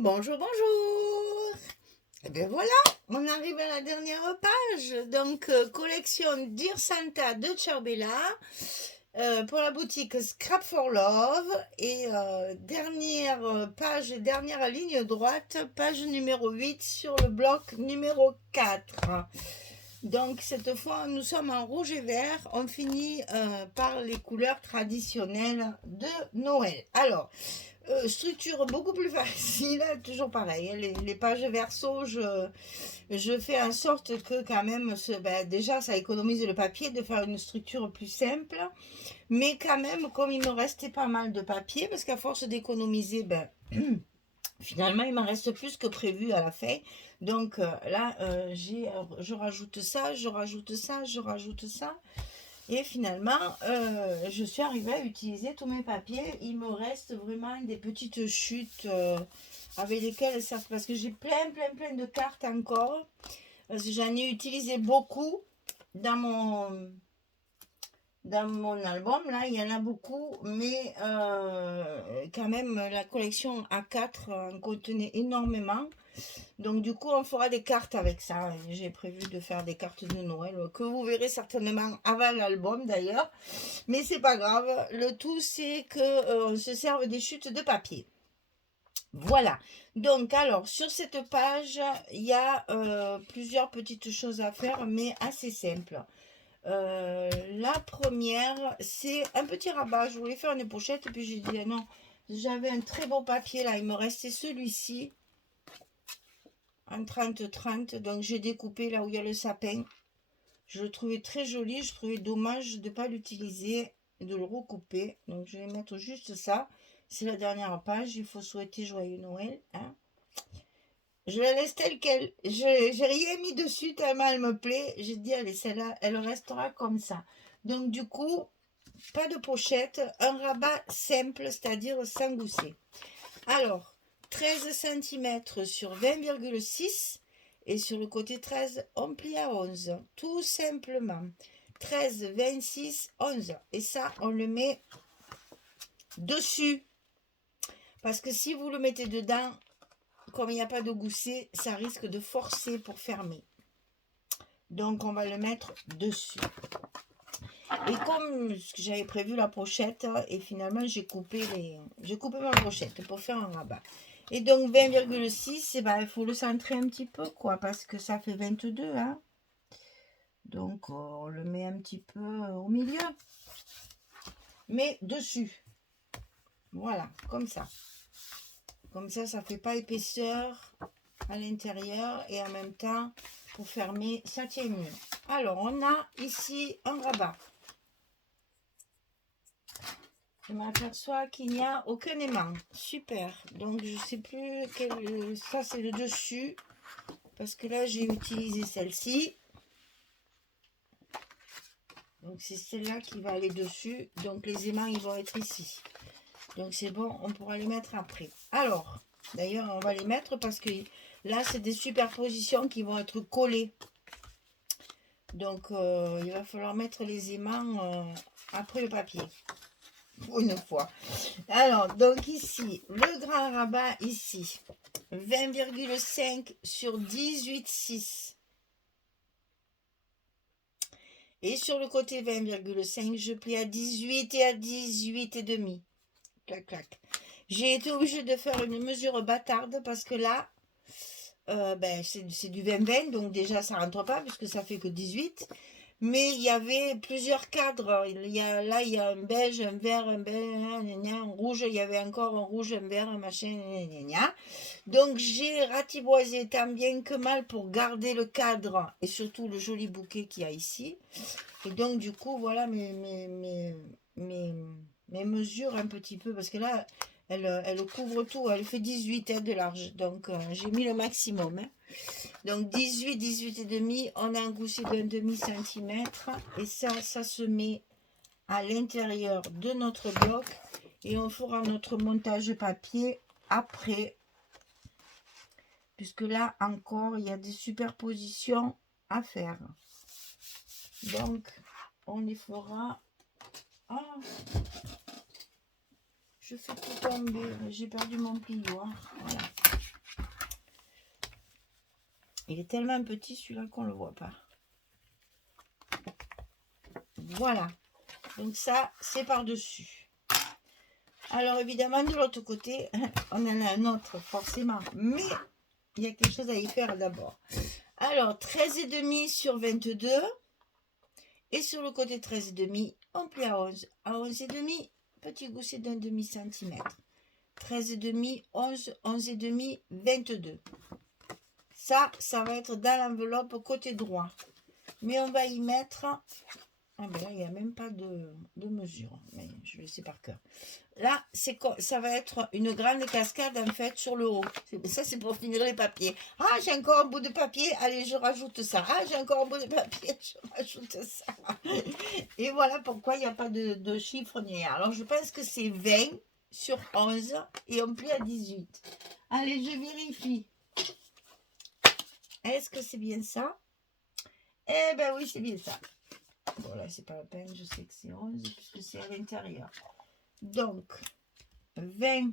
Bonjour, bonjour. Et bien voilà, on arrive à la dernière page. Donc, collection Dear Santa de Ciao Bella pour la boutique Scrap for Love. Et dernière page, dernière ligne droite, page numéro 8 sur le bloc numéro 4. Donc, cette fois, nous sommes en rouge et vert. On finit par les couleurs traditionnelles de Noël. Alors, structure beaucoup plus facile, toujours pareil. Les pages verso, je fais en sorte que quand même, déjà ça économise le papier de faire une structure plus simple. Mais quand même, comme il me restait pas mal de papier, parce qu'à force d'économiser, finalement il m'en reste plus que prévu à la fin. Donc là, je rajoute ça, je rajoute ça, je rajoute ça. Et finalement, je suis arrivée à utiliser tous mes papiers. Il me reste vraiment des petites chutes avec lesquelles ça... Parce que j'ai plein de cartes encore. Parce que j'en ai utilisé beaucoup dans mon album. Là, il y en a beaucoup. Mais quand même, la collection A4 en contenait énormément. Donc du coup, on fera des cartes avec ça. J'ai prévu de faire des cartes de Noël que vous verrez certainement avant l'album d'ailleurs. Mais c'est pas grave. Le tout, c'est que on se serve des chutes de papier. Voilà. Donc alors, sur cette page, il y a plusieurs petites choses à faire, mais assez simples. La première, c'est un petit rabat. Je voulais faire une pochette, puis j'ai dit non. J'avais un très beau papier là. Il me restait celui-ci en 30-30, donc j'ai découpé là où il y a le sapin. Je le trouvais très joli, je trouvais dommage de ne pas l'utiliser et de le recouper. Donc je vais mettre juste ça. C'est la dernière page, il faut souhaiter joyeux Noël. Hein. Je la laisse telle qu'elle. J'ai rien mis dessus tellement elle me plaît. J'ai dit, allez, celle-là, elle restera comme ça. Donc du coup, pas de pochette, un rabat simple, c'est-à-dire sans gousset. Alors, 13 cm sur 20,6 et sur le côté 13, on plie à 11. Tout simplement. 13, 26, 11. Et ça, on le met dessus. Parce que si vous le mettez dedans, comme il n'y a pas de gousset, ça risque de forcer pour fermer. Donc, on va le mettre dessus. Et comme j'avais prévu la pochette, et finalement, j'ai coupé ma pochette pour faire un rabat. Et donc 20,6, il faut le centrer un petit peu, quoi, parce que ça fait 22, hein. Donc on le met un petit peu au milieu. Mais dessus. Voilà, comme ça. Comme ça fait pas épaisseur à l'intérieur. Et en même temps, pour fermer, ça tient mieux. Alors, on a ici un rabat. Je m'aperçois qu'il n'y a aucun aimant. Super. Donc, je ne sais plus quel... Ça, c'est le dessus. Parce que là, j'ai utilisé celle-ci. Donc, c'est celle-là qui va aller dessus. Donc, les aimants, ils vont être ici. Donc, c'est bon. On pourra les mettre après. Alors, d'ailleurs, on va les mettre parce que là, c'est des superpositions qui vont être collées. Donc, il va falloir mettre les aimants après le papier. Pour une fois. Alors, donc ici, le grand rabat ici, 20,5 sur 18,6. Et sur le côté 20,5, je plie à 18 et à 18 et demi. Clac, clac. J'ai été obligée de faire une mesure bâtarde parce que là, c'est du 20-20, donc déjà ça rentre pas puisque ça fait que 18. Mais il y avait plusieurs cadres. Il y a un beige, un vert, un beige, un rouge. Il y avait encore un rouge, un vert, un machin. Donc j'ai ratiboisé tant bien que mal pour garder le cadre et surtout le joli bouquet qu'il y a ici. Et donc du coup, voilà mes mesures un petit peu. Parce que là, elle couvre tout. Elle fait 18 de large. Donc j'ai mis le maximum. Hein. Donc 18 et demi, on a un gousset d'un demi-centimètre et ça se met à l'intérieur de notre bloc et on fera notre montage papier après, puisque là encore il y a des superpositions à faire. Donc on les fera. Ah, je fais tout tomber, j'ai perdu mon plioir. Voilà. Il est tellement petit celui-là qu'on ne le voit pas. Voilà. Donc ça, c'est par-dessus. Alors évidemment, de l'autre côté, on en a un autre, forcément. Mais il y a quelque chose à y faire d'abord. Alors, 13,5 sur 22. Et sur le côté 13,5, on plie à 11. À 11,5, petit gousset d'un demi-centimètre. 13,5, 11, 11,5, 22. Ça va être dans l'enveloppe côté droit. Mais on va y mettre... Ah ben là, il n'y a même pas de mesure. Mais je le sais par cœur. Là, ça va être une grande cascade en fait sur le haut. Ça, c'est pour finir les papiers. Ah, j'ai encore un bout de papier. Allez, je rajoute ça. Ah, j'ai encore un bout de papier. Je rajoute ça. Et voilà pourquoi il n'y a pas de chiffre ni rien. Alors, je pense que c'est 20 sur 11 et on plie à 18. Allez, je vérifie. Est-ce que c'est bien ça? Eh ben oui, c'est bien ça. Bon, là, c'est pas la peine. Je sais que c'est 11 puisque c'est à l'intérieur. Donc, 20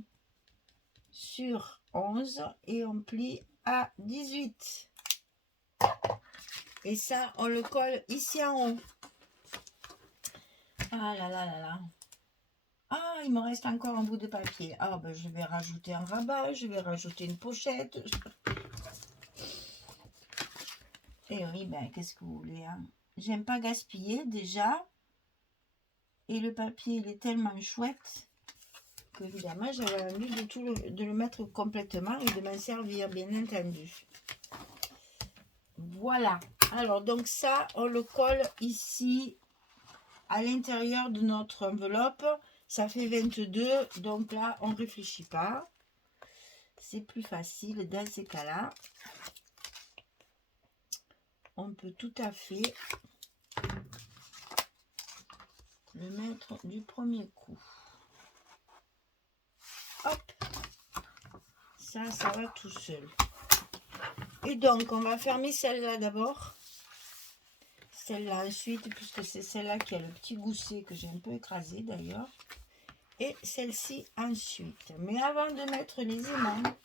sur 11 et on plie à 18. Et ça, on le colle ici en haut. Ah là là là là. Ah, il me reste encore un bout de papier. Ah, ben, je vais rajouter un rabat, je vais rajouter une pochette. Et oui, ben, qu'est-ce que vous voulez, hein? J'aime pas gaspiller déjà. Et le papier, il est tellement chouette que, évidemment, j'avais envie de le mettre complètement et de m'en servir, bien entendu. Voilà. Alors, donc ça, on le colle ici à l'intérieur de notre enveloppe. Ça fait 22. Donc là, on ne réfléchit pas. C'est plus facile dans ces cas-là. On peut tout à fait le mettre du premier coup. Hop. Ça va tout seul. Et donc, on va fermer celle-là d'abord. Celle-là ensuite, puisque c'est celle-là qui a le petit gousset que j'ai un peu écrasé d'ailleurs. Et celle-ci ensuite. Mais avant de mettre les aimants,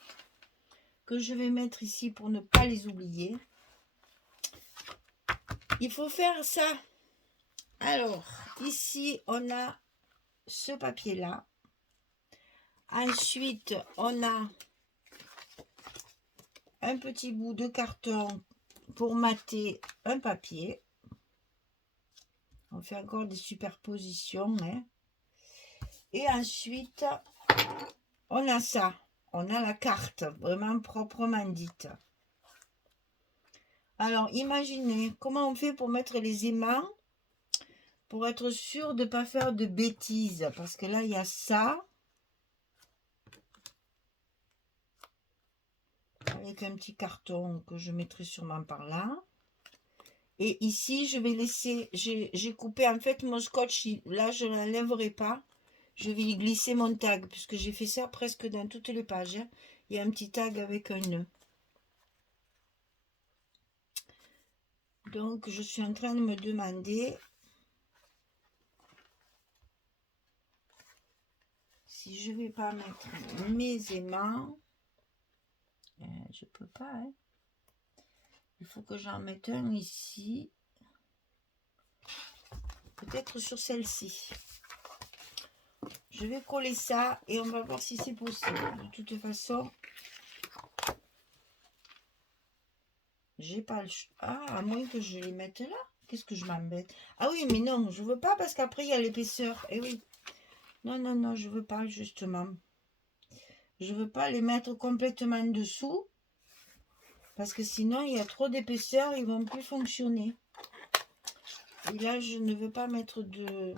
que je vais mettre ici pour ne pas les oublier, il faut faire ça. Alors, ici, on a ce papier-là. Ensuite, on a un petit bout de carton pour mater un papier. On fait encore des superpositions, hein. Et ensuite, on a ça. On a la carte, vraiment proprement dite. Alors, imaginez comment on fait pour mettre les aimants, pour être sûr de ne pas faire de bêtises. Parce que là, il y a ça. Avec un petit carton que je mettrai sûrement par là. Et ici, je vais laisser... J'ai coupé, en fait, mon scotch. Là, je ne l'enlèverai pas. Je vais y glisser mon tag, puisque j'ai fait ça presque dans toutes les pages. Il y a un petit tag avec un nœud. Donc, je suis en train de me demander si je vais pas mettre mes aimants. Je peux pas, hein. Il faut que j'en mette un ici. Peut-être sur celle-ci. Je vais coller ça et on va voir si c'est possible. De toute façon, j'ai pas le choix. Ah, à moins que je les mette là. Qu'est-ce que je m'embête? Ah oui, mais non, je veux pas parce qu'après, il y a l'épaisseur. Eh oui. Non, non, non, je veux pas, justement. Je veux pas les mettre complètement dessous. Parce que sinon, il y a trop d'épaisseur, ils vont plus fonctionner. Et là, je ne veux pas mettre de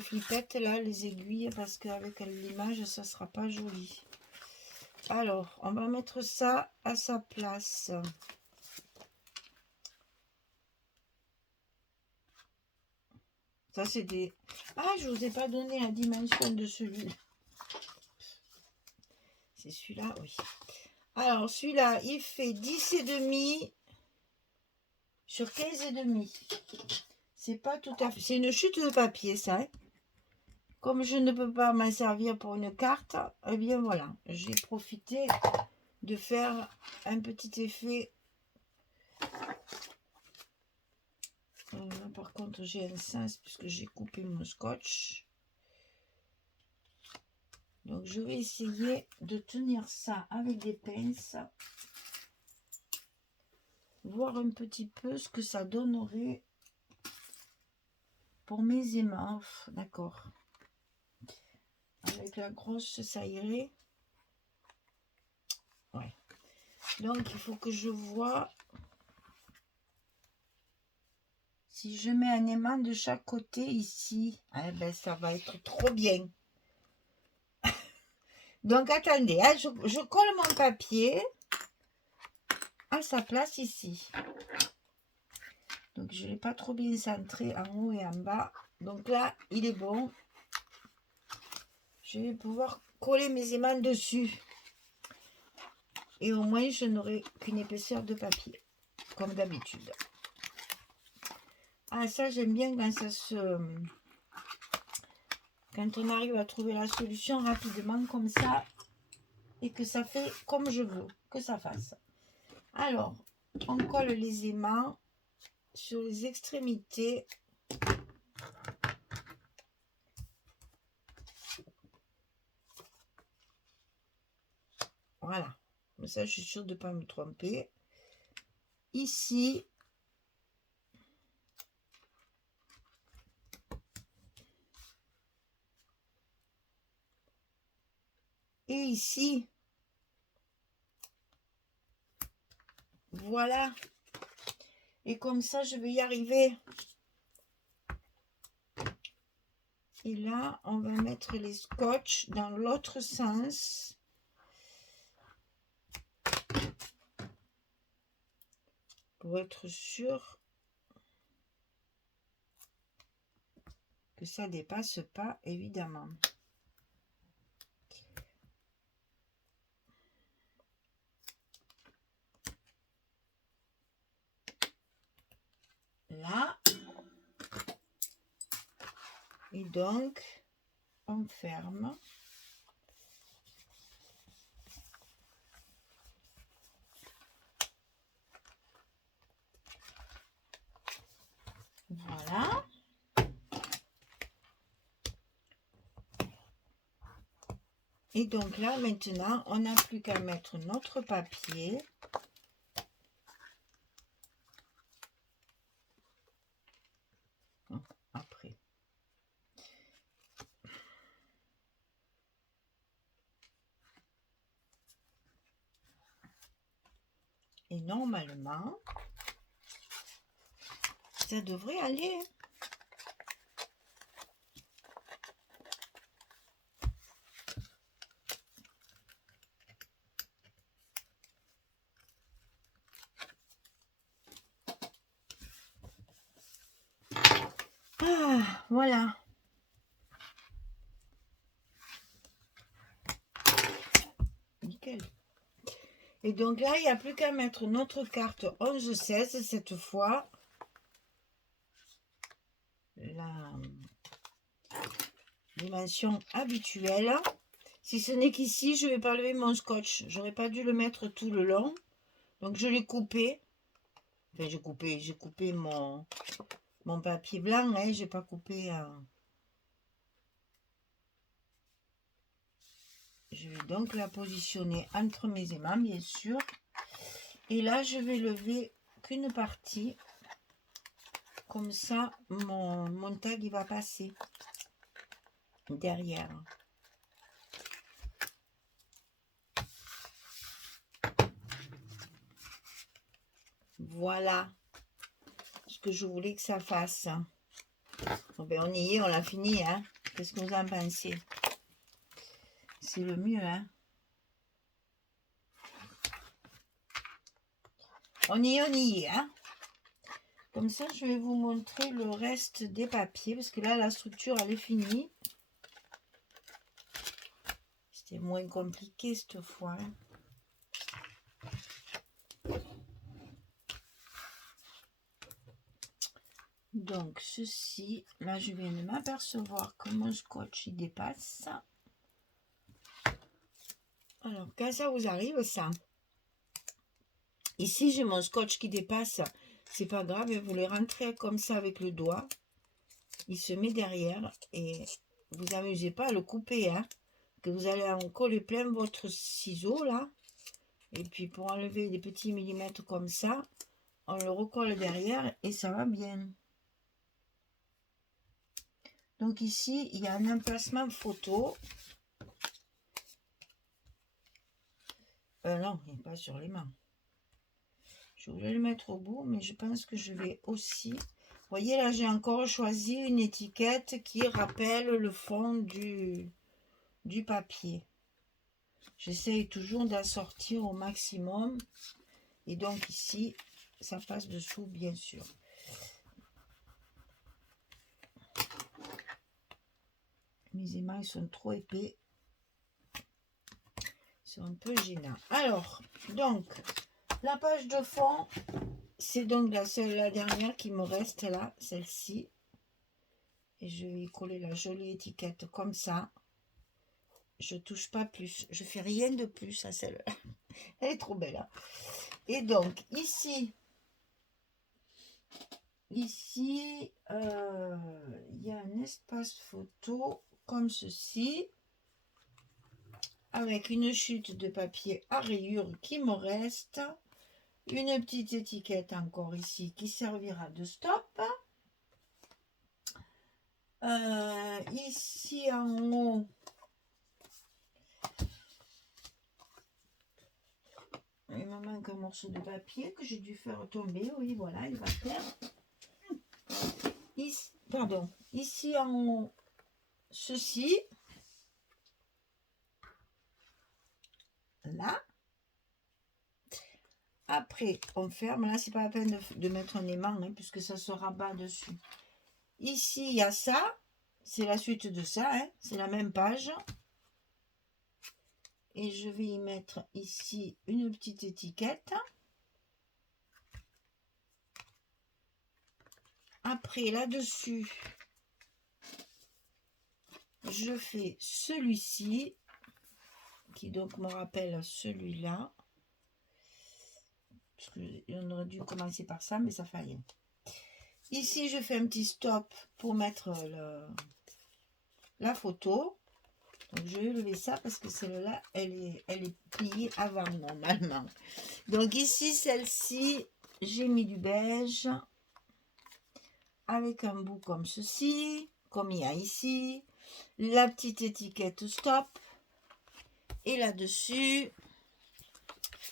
flippettes, là, les aiguilles, parce qu'avec l'image, ça sera pas joli. Alors, on va mettre ça à sa place. Ça, c'est des... Ah, je vous ai pas donné la dimension de celui-là. C'est celui-là, oui. Alors, celui-là, il fait 10,5 sur 15,5. C'est pas tout à fait... C'est une chute de papier, ça. Hein. Comme je ne peux pas m'en servir pour une carte, eh bien voilà, j'ai profité de faire un petit effet. Là, par contre, j'ai un sens puisque j'ai coupé mon scotch. Donc, je vais essayer de tenir ça avec des pinces. Voir un petit peu ce que ça donnerait pour mes aimants. D'accord. Avec la grosse, ça irait. Ouais. Donc, il faut que je vois si je mets un aimant de chaque côté ici. Eh ben, ça va être trop bien. Donc, attendez, hein, je colle mon papier à sa place ici. Donc, je ne l'ai pas trop bien centré en haut et en bas. Donc là, il est bon. Je vais pouvoir coller mes aimants dessus. Et au moins, je n'aurai qu'une épaisseur de papier, comme d'habitude. Ah, ça, j'aime bien quand ça se... Quand on arrive à trouver la solution rapidement, comme ça, et que ça fait comme je veux que ça fasse. Alors, on colle les aimants sur les extrémités. Voilà. Comme ça, je suis sûre de ne pas me tromper. Ici. Et ici. Voilà. Et comme ça, je vais y arriver. Et là, on va mettre les scotch dans l'autre sens. Pour être sûr que ça dépasse pas, évidemment. Là. Et donc, on ferme. Voilà. Et donc là, maintenant, on n'a plus qu'à mettre notre papier. Après. Et normalement, ça devrait aller. Ah, voilà. Nickel. Et donc là, il n'y a plus qu'à mettre notre carte 11-16 cette fois. La dimension habituelle. Si ce n'est qu'ici, je vais pas lever mon scotch. J'aurais pas dû le mettre tout le long. Donc je l'ai coupé. Enfin, j'ai coupé mon papier blanc. Hein, j'ai pas coupé... Je vais donc la positionner entre mes aimants, bien sûr. Et là, je vais lever qu'une partie. Comme ça, mon tag, il va passer derrière. Voilà ce que je voulais que ça fasse. Bon, ben, on y est, on l'a fini. Hein. Qu'est-ce que vous en pensez? C'est le mieux. Hein. On y est. Hein. Comme ça, je vais vous montrer le reste des papiers. Parce que là, la structure, elle est finie. C'était moins compliqué cette fois. Hein. Donc, ceci, là, je viens de m'apercevoir que mon scotch, il dépasse. Alors, quand ça vous arrive, ça, Ici, j'ai mon scotch qui dépasse. C'est pas grave, vous les rentrez comme ça avec le doigt. Il se met derrière et vous amusez pas à le couper, hein. Que vous allez en coller plein votre ciseau là. Et puis pour enlever des petits millimètres comme ça, on le recolle derrière et ça va bien. Donc ici, il y a un emplacement photo. Non, il n'est pas sur les mains. Je voulais le mettre au bout, mais je pense que je vais aussi... Vous voyez, là, j'ai encore choisi une étiquette qui rappelle le fond du papier. J'essaye toujours d'assortir au maximum. Et donc ici, ça passe dessous, bien sûr. Mes émails sont trop épais. Ils sont un peu gênants. Alors, donc, la page de fond, c'est donc la dernière qui me reste là, celle-ci. Et je vais coller la jolie étiquette comme ça. Je touche pas plus. Je fais rien de plus à celle-là. Elle est trop belle. Hein. Et donc, ici, il y a un espace photo comme ceci. Avec une chute de papier à rayures qui me reste. Une petite étiquette encore ici qui servira de stop. Ici en haut, il me manque un morceau de papier que j'ai dû faire tomber. Oui, voilà, il va faire. Ici, pardon, ici en haut, ceci. Là. Après, on ferme. Là, c'est pas la peine de mettre un aimant, hein, puisque ça se rabat dessus. Ici, il y a ça. C'est la suite de ça. Hein, c'est la même page. Et je vais y mettre ici une petite étiquette. Après, là-dessus, je fais celui-ci, qui donc me rappelle celui-là. Parce qu'on aurait dû commencer par ça, mais ça fait rien. Ici, je fais un petit stop pour mettre la photo. Donc, je vais lever ça parce que celle-là, elle est pliée avant normalement. Donc, ici, celle-ci, j'ai mis du beige avec un bout comme ceci, comme il y a ici. La petite étiquette stop. Et là-dessus,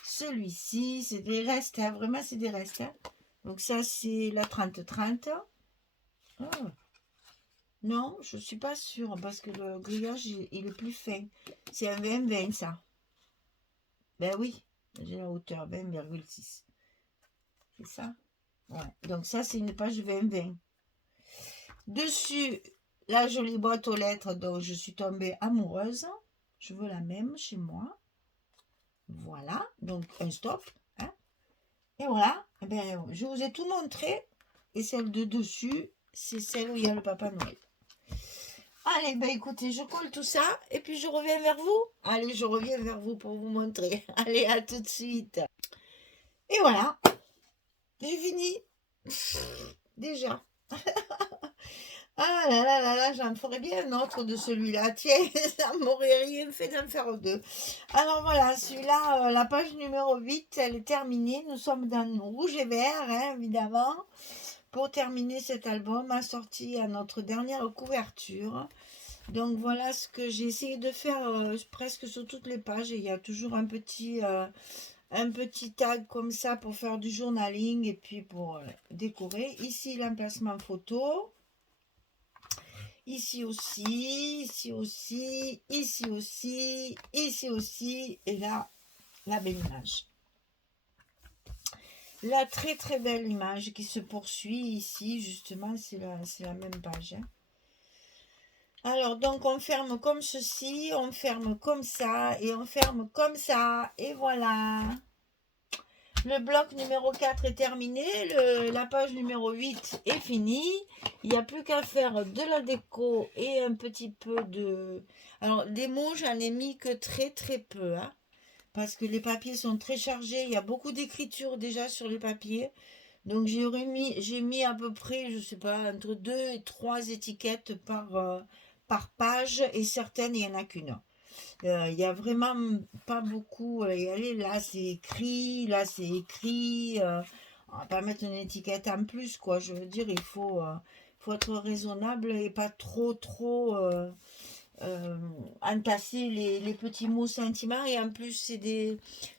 celui-ci, c'est des restes, hein, vraiment, c'est des restes. Hein. Donc, ça, c'est la 30-30. Oh. Non, je ne suis pas sûre parce que le grillage il est plus fin. C'est un 20-20 ça. Ben oui, j'ai la hauteur 20,6. C'est ça? Ouais. Donc ça c'est une page 20-20. Dessus, la jolie boîte aux lettres dont je suis tombée amoureuse. Je veux la même chez moi. Voilà, donc un stop. Hein. Et voilà, eh ben, je vous ai tout montré. Et celle de dessus, c'est celle où il y a le Papa Noël. Allez, ben écoutez, je colle tout ça et puis je reviens vers vous. Allez, je reviens vers vous pour vous montrer. Allez, à tout de suite. Et voilà, j'ai fini. Déjà. Ah là là là là, j'en ferais bien un autre de celui-là. Tiens, ça m'aurait rien fait d'en faire deux. Alors voilà, celui-là, la page numéro 8, elle est terminée. Nous sommes dans le rouge et vert, hein, évidemment. Pour terminer cet album, assorti à notre dernière couverture. Donc voilà ce que j'ai essayé de faire presque sur toutes les pages. Et il y a toujours un petit tag comme ça pour faire du journaling et puis pour décorer. Ici l'emplacement photo. Ici aussi, ici aussi, ici aussi, ici aussi. Et là, la belle image. La très très belle image qui se poursuit ici, justement, c'est la même page. Hein. Alors, donc, on ferme comme ceci, on ferme comme ça, et on ferme comme ça, et voilà. Le bloc numéro 4 est terminé, la page numéro 8 est finie. Il n'y a plus qu'à faire de la déco et un petit peu de... Alors, des mots, j'en ai mis que très très peu, hein. parce que les papiers sont très chargés. Il y a beaucoup d'écriture déjà sur les papiers. Donc j'ai mis à peu près, je sais pas, entre deux et trois étiquettes par page et certaines, il n'y en a qu'une. Il y a vraiment pas beaucoup à y aller. Là, c'est écrit, là, c'est écrit. On va pas mettre une étiquette en plus, quoi. Je veux dire, faut être raisonnable et pas trop euh, entasser les petits mots sentiments. Et en plus,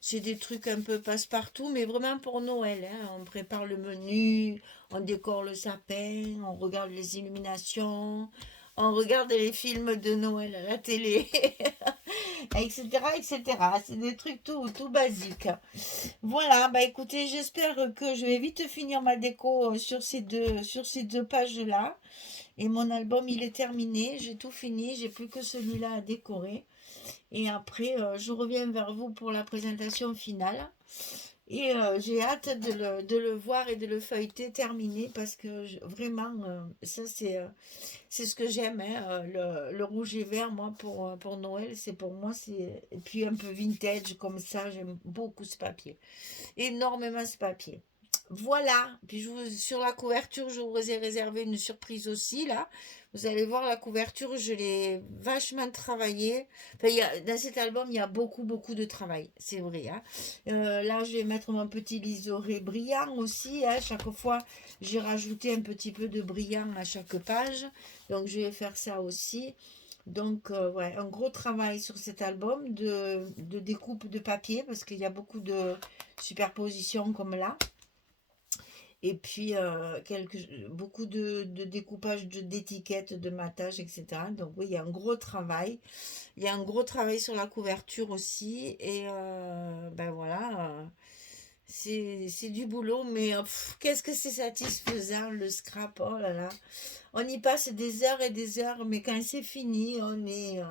c'est des trucs un peu passe-partout, mais vraiment pour Noël, hein. On prépare le menu, on décore le sapin, on regarde les illuminations, on regarde les films de Noël à la télé, etc., etc. C'est des trucs tout basiques. Voilà, bah écoutez, j'espère que je vais vite finir ma déco sur ces deux pages-là. Et mon album, il est terminé, j'ai tout fini, j'ai plus que celui-là à décorer. Et après, je reviens vers vous pour la présentation finale. Et j'ai hâte de le voir et de le feuilleter terminé parce que vraiment, ça c'est ce que j'aime, hein, le rouge et vert, moi, pour Noël, c'est pour moi, c'est... Et puis un peu vintage comme ça, j'aime beaucoup ce papier. Énormément ce papier. Voilà. Puis sur la couverture, je vous ai réservé une surprise aussi, là. Vous allez voir la couverture, je l'ai vachement travaillée. Enfin, dans cet album, il y a beaucoup de travail, c'est vrai, hein. Là, je vais mettre mon petit liseré brillant aussi, hein. Chaque fois, j'ai rajouté un petit peu de brillant à chaque page. Donc, je vais faire ça aussi. Donc, ouais, un gros travail sur cet album de découpe de papier parce qu'il y a beaucoup de superpositions comme là. Et puis, beaucoup de découpage d'étiquettes, de matage, etc. Donc, oui, il y a un gros travail. Il y a un gros travail sur la couverture aussi. Et ben voilà, c'est du boulot, mais qu'est-ce que c'est satisfaisant le scrap, oh là là. On y passe des heures et des heures, mais quand c'est fini, on est...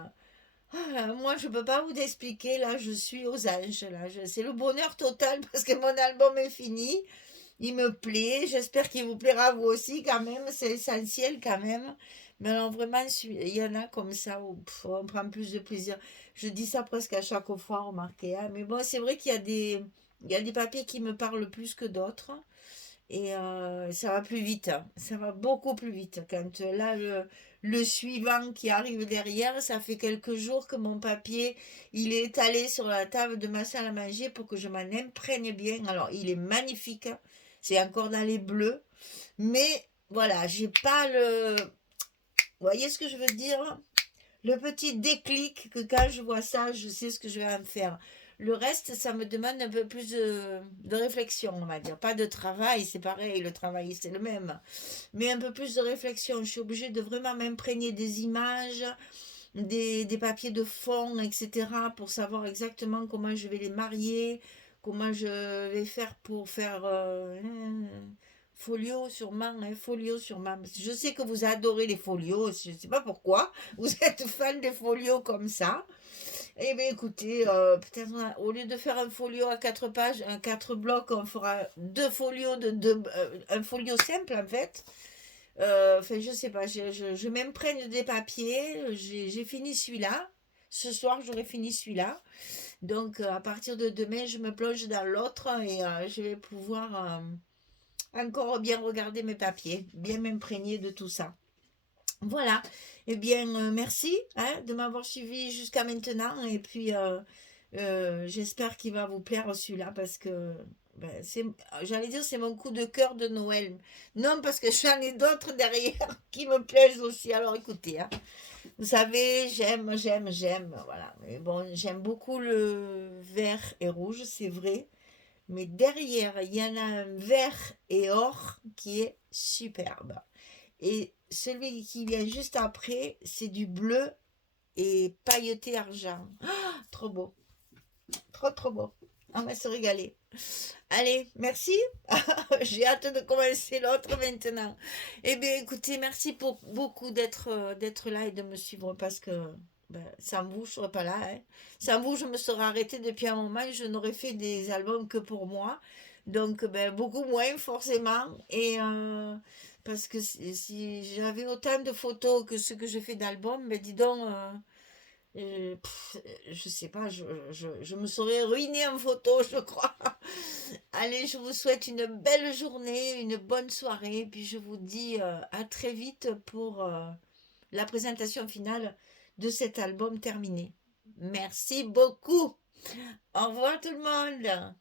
moi, je peux pas vous expliquer, là, je suis aux anges, là. C'est le bonheur total parce que mon album est fini. Il me plaît, j'espère qu'il vous plaira à vous aussi quand même, c'est essentiel quand même. Mais alors vraiment, il y en a comme ça où on prend plus de plaisir. Je dis ça presque à chaque fois, remarquez, hein. Mais bon, c'est vrai il y a des papiers qui me parlent plus que d'autres. Et ça va plus vite, hein. Ça va beaucoup plus vite. Quand là, le suivant qui arrive derrière, ça fait quelques jours que mon papier, il est étalé sur la table de ma salle à manger pour que je m'en imprègne bien. Alors, il est magnifique, hein. C'est encore dans les bleus. Mais voilà, j'ai pas le... Vous voyez ce que je veux dire? Le petit déclic que quand je vois ça, je sais ce que je vais en faire. Le reste, ça me demande un peu plus de réflexion, on va dire. Pas de travail, c'est pareil, le travail c'est le même. Mais un peu plus de réflexion. Je suis obligée de vraiment m'imprégner des images, des papiers de fond, etc. pour savoir exactement comment je vais les marier, comment je vais faire pour faire folio sûrement, hein, folio sûrement. Je sais que vous adorez les folios, je ne sais pas pourquoi. Vous êtes fan des folios comme ça. Eh bien écoutez, peut-être au lieu de faire un folio à quatre pages, un quatre blocs, on fera deux folios un folio simple en fait. Enfin, je sais pas, je m'imprègne des papiers, j'ai fini celui-là. Ce soir, j'aurai fini celui-là. Donc, à partir de demain, je me plonge dans l'autre et je vais pouvoir encore bien regarder mes papiers, bien m'imprégner de tout ça. Voilà. Eh bien, merci, hein, de m'avoir suivi jusqu'à maintenant. Et puis, j'espère qu'il va vous plaire celui-là parce que, ben, j'allais dire, c'est mon coup de cœur de Noël. Non, parce que j'en ai d'autres derrière qui me plaisent aussi. Alors, écoutez, hein, vous savez, j'aime. Voilà. Mais bon, j'aime beaucoup le vert et rouge, c'est vrai. Mais derrière, il y en a un vert et or qui est superbe. Et celui qui vient juste après, c'est du bleu et pailleté argent. Ah, trop beau, trop beau. On va se régaler. Allez, merci. J'ai hâte de commencer l'autre maintenant. Eh bien, écoutez, merci pour beaucoup d'être là et de me suivre parce que ben, sans vous, je ne serais pas là, hein. Sans vous, je me serais arrêtée depuis un moment et je n'aurais fait des albums que pour moi. Donc, ben, beaucoup moins forcément. Et parce que si j'avais autant de photos que ce que je fais d'albums, ben, dis donc, Je sais pas, je me serais ruinée en photo, je crois. Allez, je vous souhaite une belle journée, une bonne soirée, puis je vous dis à très vite pour la présentation finale de cet album terminé. Merci beaucoup. Au revoir tout le monde.